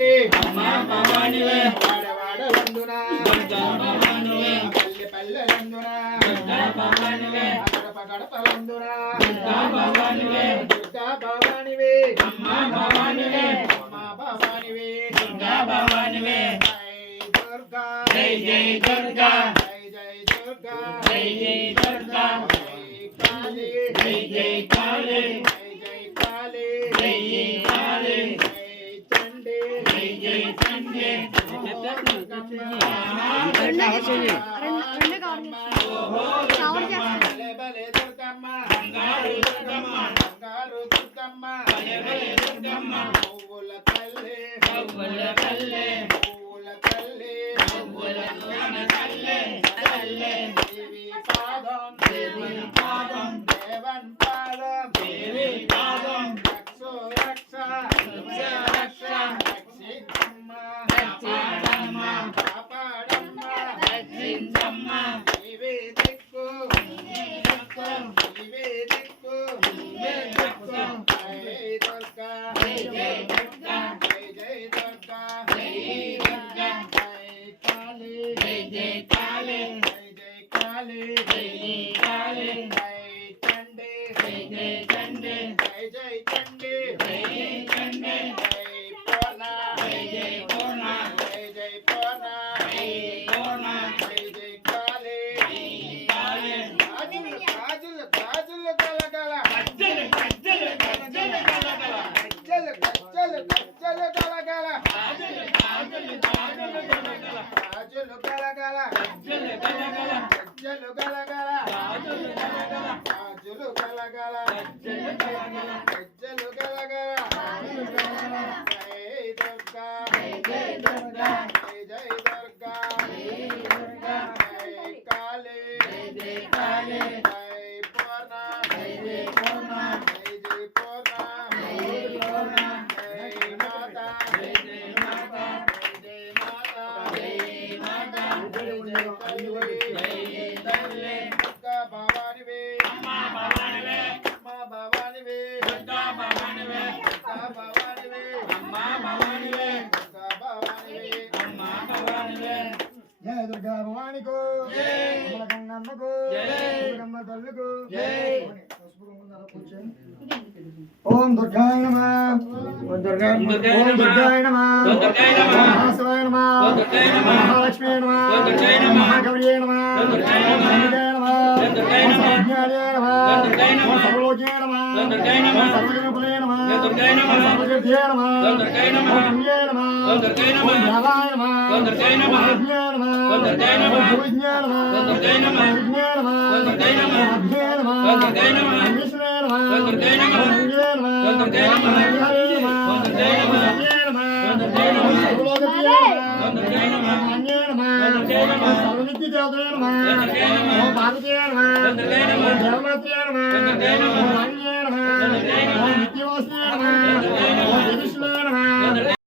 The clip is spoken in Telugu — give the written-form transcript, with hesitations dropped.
అమ్మ భవానివే వాడవాడలందున దుర్గా భవానివే పల్లె పల్లెలందున దుర్గా భవానివే గడప గడపలందున దుర్గా భవానివే దుర్గా భవానివే అమ్మ భవానివే అమ్మ భవానివే దుర్గా భవానివే జై జై దుర్గా జై జై దుర్గా జై జై దుర్గా జై జై కాళీ జై జై కాళీ జై జై కాళీ జై జై చండే దుర్గా భవాని को గంగమ్మ को గంగమ్మ తల్లి को ఓం దుర్గాయ నమః ఓం దుర్గాయ నమః ఓం దుర్గాయ నమః ఓం దుర్గాయ నమః మహాశివాయ నమః ఓం దుర్గాయ నమః మహాలక్ష్మీ నమః ఓం దుర్గాయ నమః మహాగౌరీ నమః ఓం దుర్గాయ నమః ఓం దుర్గాయ నమః ఓం దుర్గాయ నమః ఓం దుర్గాయ నమః సర్వలోకే నమః ఓం దుర్గాయ నమః సర్వజనకులే నమః ఓం దుర్గాయ నమః సర్వజనతే నమః ఓం దుర్గాయ నమః పుణ్యే నమః ఓం దుర్గాయ నమః దేవాయ నమః ఓం దుర్గాయ నమః పుణ్యే నమః ఓం దుర్గాయ నమః పుణ్యే నమః ఓం దుర్గాయ నమః పుణ్యే నమః ఓం దుర్గాయ నమః పుణ్యే నమః ఓం దుర్గాయ నమః విష్ణే నమః ఓం దుర్గాయ నమః పుణ్యే నమః ఓం దుర్గాయ నమః హరి నమః ఓం దుర్గాయ నమః పుణ్యే నమః ఓం దుర్గాయ నమః సర్వలోకే నమః ఓం దుర్గాయ నమః పుణ్యే నమః ఓం దుర్గాయ నమః సర్వనిత్య దేవతే నమః ఓం దుర్గాయ నమః ఓం పార్వతీ నమః ఓం దుర్గాయ నమః దేవమాత్రే నమః ఓం దుర్గాయ నమః